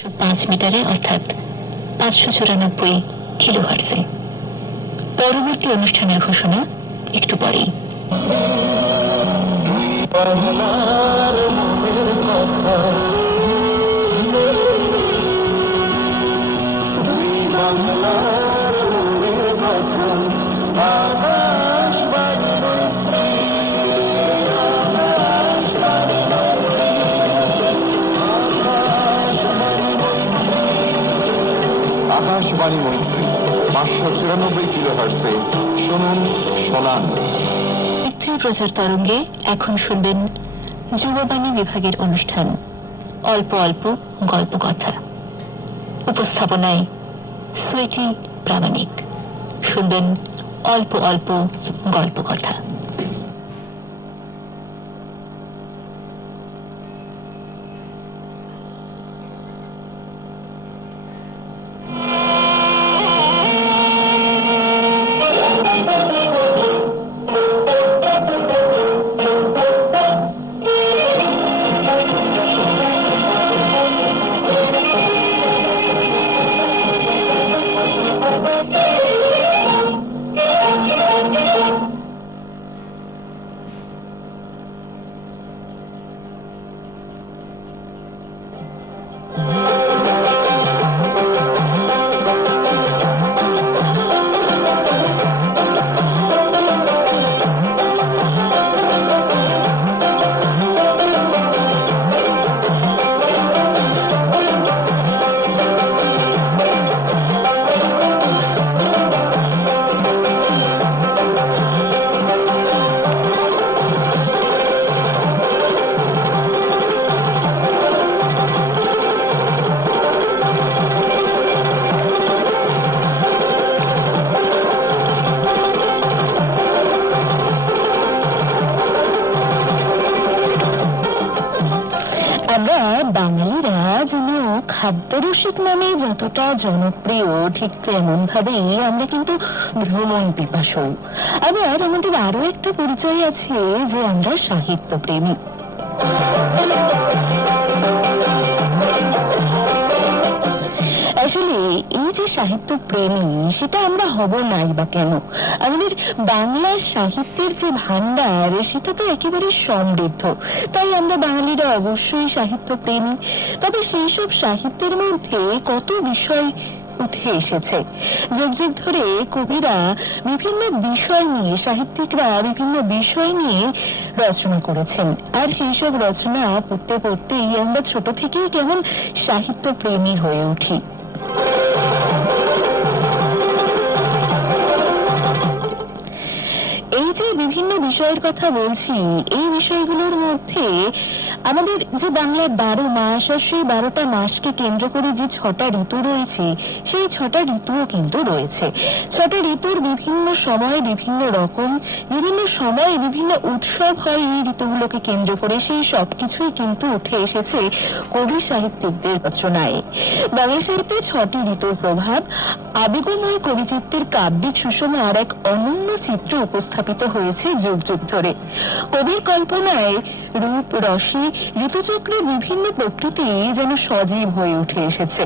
5 মিটারে অর্থাৎ 594 কিলোহার্টজে। পরবর্তী অনুষ্ঠানের ঘোষণা একটু পরেই। আকাশবাণী মৈত্রী 594 কিলোহার্টজে শুনুন শোনান। মৈত্রী প্রচার তরঙ্গে এখন শুনবেন যুববাণী বিভাগের অনুষ্ঠান অল্প অল্প গল্প কথা। উপস্থাপনায় সুইটি প্রামাণিক। শুনবেন অল্প অল্প গল্প কথা। খাদ্যরসিক নামে যতটা জনপ্রিয়, ঠিক তেমন ভাবেই আমরা কিন্তু ভ্রমণ পিপাসু। আবার আমাদের আরো একটা পরিচয় আছে যে আমরা সাহিত্য প্রেমী। আসলে এই যে সাহিত্য প্রেমী, সেটা আমরা হব নাই বা কেন? আমাদের বাংলা সাহিত্যের যে ভান্ডার, সেটা তো একেবারে সমৃদ্ধ। তাই আমরা বাঙালিরা অবশ্যই সাহিত্য প্রেমী। তবে সেই সব সাহিত্যের মধ্যে কত বিষয় উঠে এসেছে। যুগ যুগ ধরে কবিরা বিভিন্ন বিষয় নিয়ে, সাহিত্যিকরা বিভিন্ন বিষয় নিয়ে রচনা করেছেন। আর সেই সব রচনা পড়তে পড়তেই আমরা ছোট থেকেই কেমন সাহিত্য প্রেমী হয়ে উঠি। এই যে বিভিন্ন বিষয়ের কথা বলছি, এই বিষয়গুলোর মধ্যে আমাদের যে বাংলার 12 মাস, আর সেই 12টা মাসকে কেন্দ্র করে যে 6টা ঋতু রয়েছে, সেই 6টা ঋতুও কিন্তু রয়েছে। 6টা ঋতুর বিভিন্ন সময় বিভিন্ন রকম, বিভিন্ন সময় বিভিন্ন উৎসব হয় এই ঋতুগুলোকে কেন্দ্র করে। সেই সবকিছুই কিন্তু উঠে এসেছে কবি সাহিত্যিকদের রচনায়। বাংলা সাহিত্যে 6টি ঋতুর প্রভাব, আবেগময় কবিচিত্রের কাব্যিক সুষমার এক অনন্য চিত্র উপস্থাপিত হয়েছে যুগ যুগ ধরে। কবির কল্পনায় রূপ রসে ঋতুচক্রের বিভিন্ন প্রকৃতি যেন সজীব হয়ে উঠে এসেছে।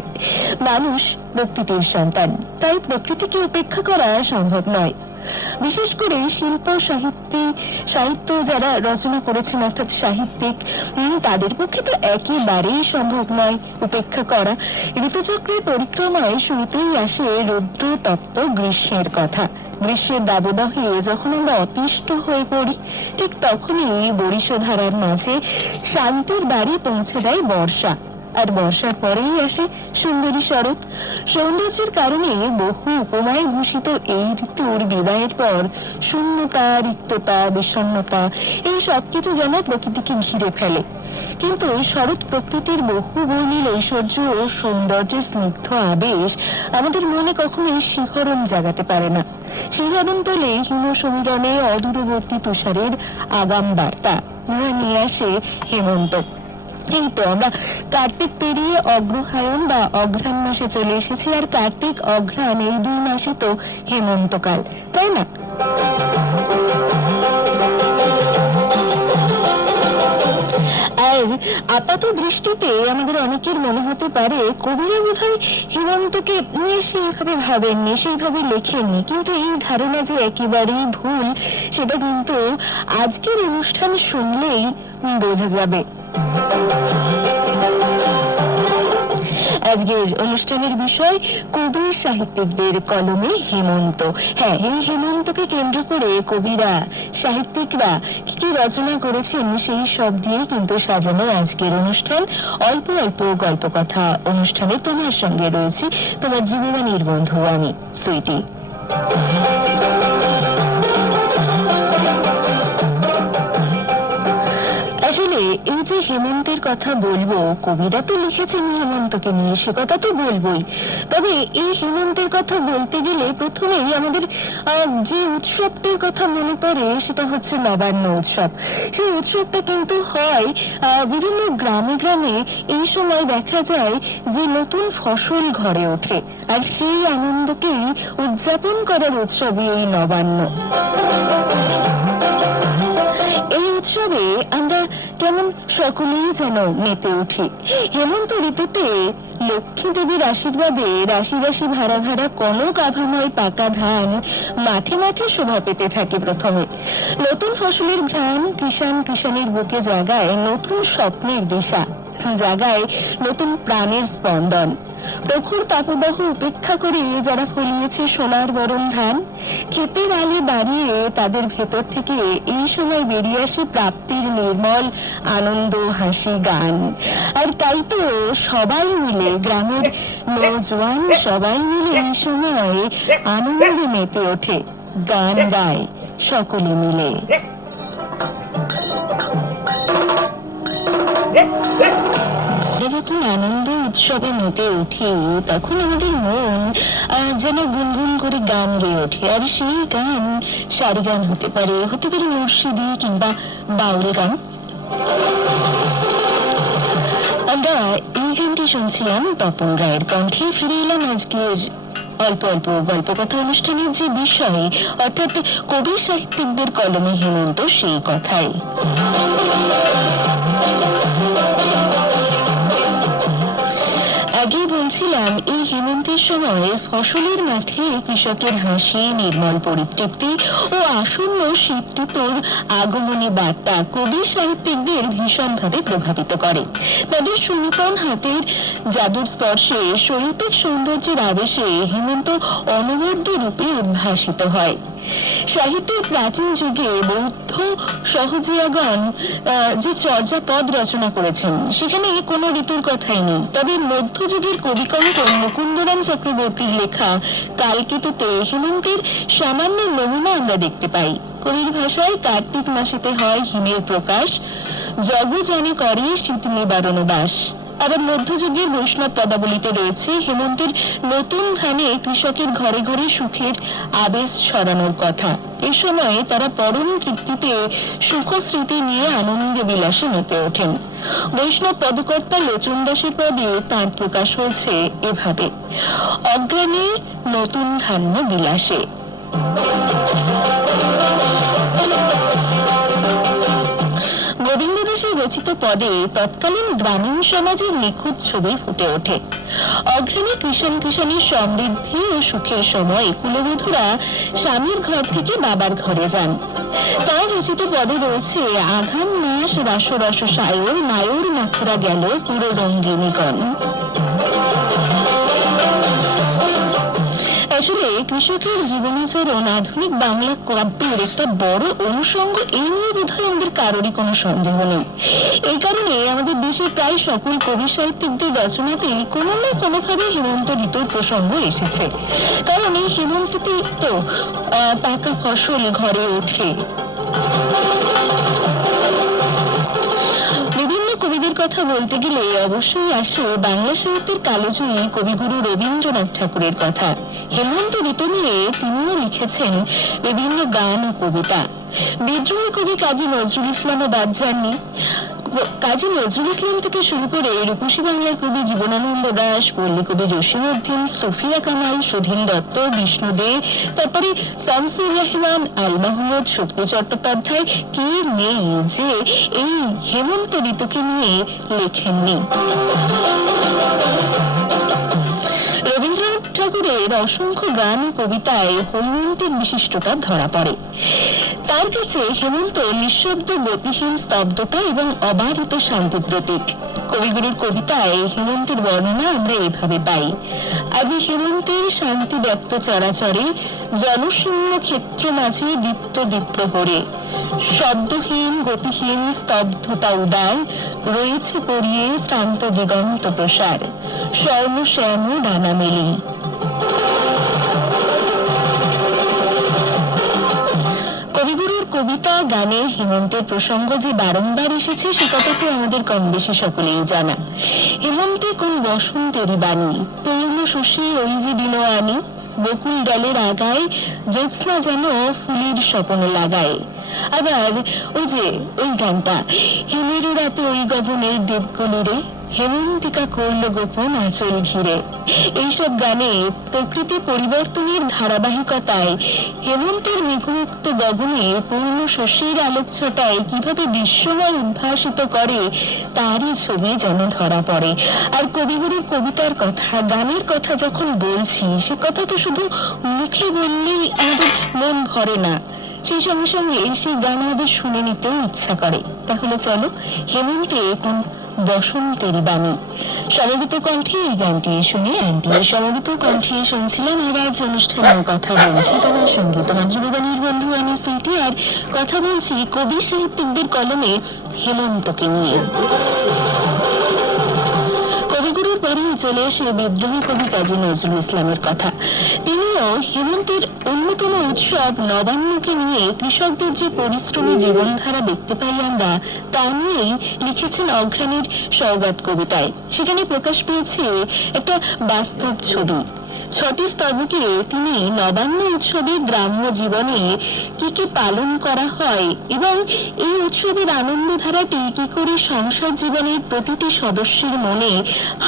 মানুষ প্রকৃতির সন্তান, তাই প্রকৃতিকে উপেক্ষা করা সম্ভব নয়। বিশেষ করে শিল্প সাহিত্য যারা রচনা করেছেন, অর্থাৎ সাহিত্যিক, তাদের পক্ষে তো একেবারেই সম্ভব নয় উপেক্ষা করা। ঋতুচক্রের পরিক্রমায় শুরুতেই আসে রৌদ্র তপ্ত গ্রীষ্মের কথা। গ্রীষ্মের দাবদাহে যখন আমরা অতিষ্ঠ হয়ে পড়ি, ঠিক তখনই বরিশধারার মাঝে শান্তির বাড়ি পৌঁছে দেয় বর্ষা। আর বর্ষার পরেই আসে সুন্দরী শরৎ। সৌন্দর্যের কারণে বহু উপমায় ভূষিত এই ঋতুর বিদায়ের পর শূন্যতা, রিক্ততা, বিষণ্ণতা, এই সবকিছু যেন প্রকৃতিকে ঘিরে ফেলে। কিন্তু শরৎ প্রকৃতির বহু বর্ণিল ঐশ্বর্য ও সৌন্দর্যের স্নিগ্ধ আবেশ আমাদের মনে কখনোই শিহরণ জাগাতে পারে না। শিহরণ তোলে হিম সমীরণে অদূরবর্তী তুষারের আগাম বার্তা, নিয়ে আসে হেমন্ত। এই তো আমরা কার্তিক পেরিয়ে অগ্রহায়ণ বা অঘ্রাণ মাসে চলে এসেছি। আর কার্তিক অঘ্রাণ এই 2 মাসে তো হেমন্তকাল, তাই না? আর আর আপাত দৃষ্টিতে আমাদের অনেকের মনে হতে পারে কবিরা বোধহয় হেমন্তকে সেইভাবে ভাবেননি, সেইভাবে লেখেননি, কিন্তু এই ধারণা যে একেবারেই ভুল সেটা কিন্তু আজকের অনুষ্ঠান শুনলেই বোঝা যাবে। আজকের অনুষ্ঠানের বিষয় কবি সাহিত্যিকদের কলমে হেমন্ত। হ্যাঁ, এই হেমন্তকে কেন্দ্র করে কবিরা সাহিত্যিকরা কি রচনা করেছেন সেই সব দিয়ে কিন্তু সাজানো আজকের অনুষ্ঠান। অল্প অল্প গল্প কথা অনুষ্ঠানে তোমার সঙ্গে রয়েছি তোমার জীবনের বন্ধু আমি সুইটি। আসলে এই যে হেমন্তের কথা বলবো, কবিরা তো লিখেছেন হেমন্তকে নিয়ে, সে কথা তো বলবোই। তবে এই হেমন্তের কথা বলতে গেলে প্রথমেই আমাদের যে উৎসবটির কথা মনে পড়ে সেটা হচ্ছে নবান্ন উৎসব। সেই উৎসবটা কিন্তু হয় বিভিন্ন গ্রামে গ্রামে। এই সময় দেখা যায় যে নতুন ফসল ঘরে ওঠে, আর সেই আনন্দকেই উদযাপন করার উৎসবই এই নবান্ন। এই উৎসবে আমরা কেমন সকলেই যেন মেতে উঠি। হেমন্ত ঋতুতে লক্ষ্মী দেবীর আশীর্বাদে রাশি রাশি ভাড়া ভাড়া কনক আভাময় পাকা ধান মাঠে মাঠে শোভা পেতে থাকে। প্রথমে নতুন ফসলের ঘ্রাণ কৃষাণের বুকে জাগায় নতুন স্বপ্নের দিশা, জাগায় নতুন প্রাণের স্পন্দন। প্রখর তাপদাহ উপেক্ষা করে যারা ফলিয়েছে সোনার বরণ ধান, ক্ষেতের আলে দাঁড়িয়ে তাদের ভেতর থেকে এই সময় বেরিয়ে আসে প্রাপ্তির নির্মল আনন্দ, হাসি, গান। আর তাই তো সবাই মিলে, গ্রামের নৌজওয়ান সবাই মিলে এই সময় আনন্দে মেতে ওঠে, গান গায় সকলে মিলে। যখন আনন্দ উৎসবে মেতে উঠি তখন আমাদের মন যেন গুনগুন করে গান গেয়ে ওঠে। আর সেই গান সারি গান হতে পারে মুর্শিদি কিংবা বাউল গান। আমরা এই গানটি শুনছিলাম তপন রায়ের কণ্ঠে। ফিরে এলাম আজকের অল্প অল্প গল্প কথা অনুষ্ঠানের যে বিষয়, অর্থাৎ কবি সাহিত্যিকদের কলমে হেমন্ত, সেই কথাই। আগেই বলছিলাম এই হেমন্তের সময় ফসলের মাঠে কৃষকের হাসি, নির্মল পরিতৃপ্তি ও আসন্ন শীত ঋতুর আগমনী বার্তা কবি সাহিত্যিকদের ভীষণভাবে প্রভাবিত করে। তাদের সুনিপুণ হাতের জাদুর স্পর্শে, শৈল্পিক সৌন্দর্যের আবেশে হেমন্ত অনবদ্য রূপে উদ্ভাসিত হয়। সাহিত্যের প্রাচীন যুগে বৌদ্ধ সহজিয়াগণ যে চর্যাপদ রচনা করেছেন সেখানে কোনো ঋতুর কথাই নেই। তবে মধ্যযুগের কবিকঙ্কন মুকুন্দরাম চক্রবর্তীর লেখা কালকেতুতে হেমন্তের সামান্য নমুনা আমরা দেখতে পাই। কবির ভাষায় কার্তিক মাসেতে হয় হিমের প্রকাশ, জগ জানে করে শীত নিবারণ বাস। আবার মধ্যযুগের বৈষ্ণব পদাবলিতে রয়েছে হেমন্তের নতুন ধানে কৃষকের ঘরে ঘরে সুখের আবেশ ছড়ানোর কথা। এ সময়ে তারা পরম তৃপ্তিতে সুখ স্মৃতি নিয়ে আনন্দ বিলাসে মেতে ওঠেন। বৈষ্ণব পদকর্তা লোচন দাসের পদে তাঁর প্রকাশ হয়েছে এভাবে: অগ্রামে নতুন ধান্য বিলাসে। গোবিন্দ দাসের রচিত পদে তৎকালীন গ্রামীণ সমাজের নিখুঁত ছবি ফুটে ওঠে। অগ্রণী কৃষাণের সমৃদ্ধি ও সুখের সময় কুলবধূরা স্বামীর ঘর থেকে বাবার ঘরে যান। তার রচিত পদে রয়েছে: আঘান মাস রাস রস সায়র, নায়র মাথুরা গেল পুরো রঙ্গিনীগণ। আসলে কৃষকের জীবনাচরণ আধুনিক বাংলা কাব্যের একটা বড় অনুষঙ্গ, এই নিয়ে বোধহয় আমাদের কারোরই কোনো সন্দেহ নেই। এই কারণে আমাদের দেশের প্রায় সকল কবি সাহিত্যিকদের রচনাতেই কোনো না কোনোভাবে হেমন্ত ঋতুর প্রসঙ্গ এসেছে। কারণ এই হেমন্ততেই তো পাকা ফসল ঘরে ওঠে। বিভিন্ন কবিদের কথা বলতে গেলে অবশ্যই আসে বাংলা সাহিত্যের কালোজয়ী কবিগুরু রবীন্দ্রনাথ ঠাকুরের কথা। হেমন্ত ঋতু নিয়ে তিনিও লিখেছেন বিভিন্ন গান ও কবিতা। বিদ্রোহী কবি কাজী নজরুল ইসলামও বাদ যাননি। কাজী নজরুল ইসলাম থেকে শুরু করে রূপসী বাংলার কবি জীবনানন্দ দাশ, পল্লী কবি জসীমউদ্দিন, সুফিয়া কামাল, সুধীন দত্ত, বিষ্ণু দে, তারপরে শামসুর রহমান, আল মাহমুদ, শক্তি চট্টোপাধ্যায়, কে নেই যে এই হেমন্ত ঋতুকে নিয়ে লেখেননি। রবীন্দ্রনাথ ঠাকুরের অসংখ্য গান ও কবিতায় হেমন্তের বিশিষ্টতা ধরা পড়ে। তার কাছে হেমন্ত নিঃশব্দ, গতিহীন স্তব্ধতা এবং অবারিত শান্তির প্রতীক। কবিগুরুর কবিতায় হেমন্তের বর্ণনা আমরা এভাবে পাই: আজি হেমন্তের শান্তি ব্যক্ত চরাচরে, জনশূন্য ক্ষেত্র মাঝে দীপ্ত প্রহরে, শব্দহীন গতিহীন স্তব্ধতা উদার, রয়েছে পড়িয়ে শ্রান্ত দিগন্ত প্রসার, স্বর্ণ শ্যাম ডানা মেলি। কবিগুরুর কবিতা গানে হেমন্তের প্রসঙ্গ যে বারংবার এসেছে সে কথা তো আমাদের কম বেশি সকলেই জানা। হেমন্তে কোন বসন্তেরই বাণী, পূর্ণ শশী ওই যে দিন আনি, বকুল ডালের আগায় জ্যোৎস্না যেন ফুলের স্বপন লাগায়। আবার ওই গানটা, হিমেরু রাতে ওই গগনের দেবকুলিরে, হেমন্তিকা করল গোপন আঁচল ঘিরে। এইসব গানে প্রকৃতি পরিবর্তনের ধারাবাহিকতায় হেমন্তের মেঘমুক্ত গগনে পূর্ণ শশীর আলোকছটায় কিভাবে বিশ্বময় উদ্ভাসিত করে তারই ছবি যেন ধরা পড়ে। আর কবিগুরুর কবিতার কথা, গানের কথা যখন বলছি, সে কথা তো শুধু মুখে বললেই আমাদের মন ভরে না, সেই সঙ্গে সঙ্গে সেই গান আমাদের শুনে নিতেও ইচ্ছা করে। তাহলে চলো হেমন্তে কোন বসন্তের বাণী, সমবেত কণ্ঠে এই গানটি শুনে সমবেত কণ্ঠে শুনছিলাম। এর আজ অনুষ্ঠানের কথা বলছি তোমার সঙ্গে, তোমার যুববাণীর বন্ধু আমি সুইটি, আর কথা বলছি কবি সাহিত্যিকদের কলমে হেমন্তকে নিয়ে। কবিগুরুর পরেই চলে আসে বিদ্রোহী কবি কাজী নজরুল ইসলামের কথা। তিনিও হেমন্তের অন্যতম উৎসব নবান্নকে নিয়ে কৃষকদের যে পরিশ্রমী জীবনধারা দেখতে পাই আমরা, তা নিয়েই লিখেছেন অঘ্রাণের সওগাত কবিতায়। সেখানে প্রকাশ পেয়েছে একটা বাস্তব ছবি। 6টি স্তবকে তিনি নবান্ন উৎসবে গ্রাম্য জীবনে কি কি পালন করা হয় এবং এই উৎসবের আনন্দধারাটি কি করে সংসার জীবনের প্রতিটি সদস্যের মনে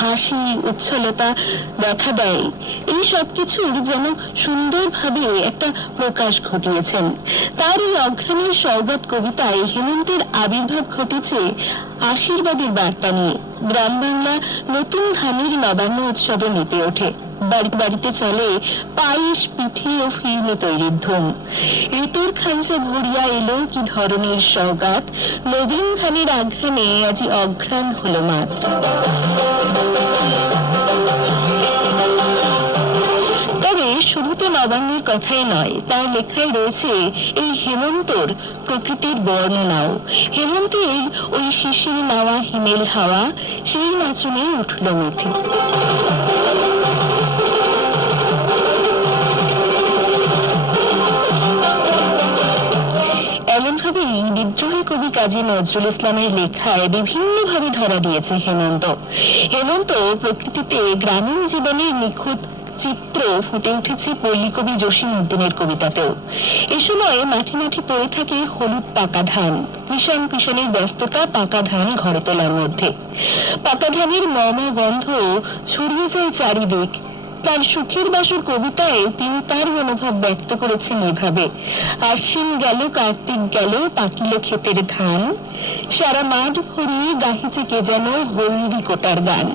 হাসি উচ্ছলতা দেখা দেয়, এই সবকিছুর যেন সুন্দরভাবে একটা প্রকাশ ঘটিয়েছেন। তার এই অঘ্রাণের সওগাত কবিতায় হেমন্তের আবির্ভাব ঘটেছে আশীর্বাদের বার্তা নিয়ে। গ্রাম বাংলা নতুন ধানের নবান্ন উৎসবে মেতে ওঠে। বাড়িতে বাড়িতে চলে পায়েস, পিঠে ও ফিরনি তৈরির ধুম। ঋতুর খাঞ্চে ভরিয়া এলো কি ধরনের সওগাত, নবীন ধানের আঘ্রাণে আজি অঘ্রাণ হলো মাত। তবে শুধু তো নবান্নের কথাই নয়, তার লেখায় রয়েছে এই হেমন্তর প্রকৃতির বর্ণনাও। হেমন্তের ওই শিশির নাওয়া হিমেল হাওয়া, সেই নাচনে উঠল মেথি। এমনভাবেই বিদ্রোহী কবি কাজী নজরুল ইসলামের লেখায় বিভিন্নভাবে ধরা দিয়েছে হেমন্ত। হেমন্ত প্রকৃতিতে গ্রামীণ জীবনের নিখুঁত চিত্র ফুটে উঠেছে পল্লী কবি জসীমউদ্দিনের কবিতাতেও। এ সময় মাঠে মাঠে পড়ে থাকে হলুদ পাকা ধান, কিষানের ব্যস্ততা পাকা ধান ঘরে তোলার মধ্যে। পাকা ধানের মমা গন্ধ ছড়িয়ে যায় চারিদিক। তার সুখের বাসর কবিতায় তিনি তার মনোভাব ব্যক্ত করেছেন এভাবে: আশ্বিন গেল কার্তিক গেল পাকিল ক্ষেতের ধান, সারা মাঠ ভরিয়ে গাহিছে কে যেন হলদি কোটার গান।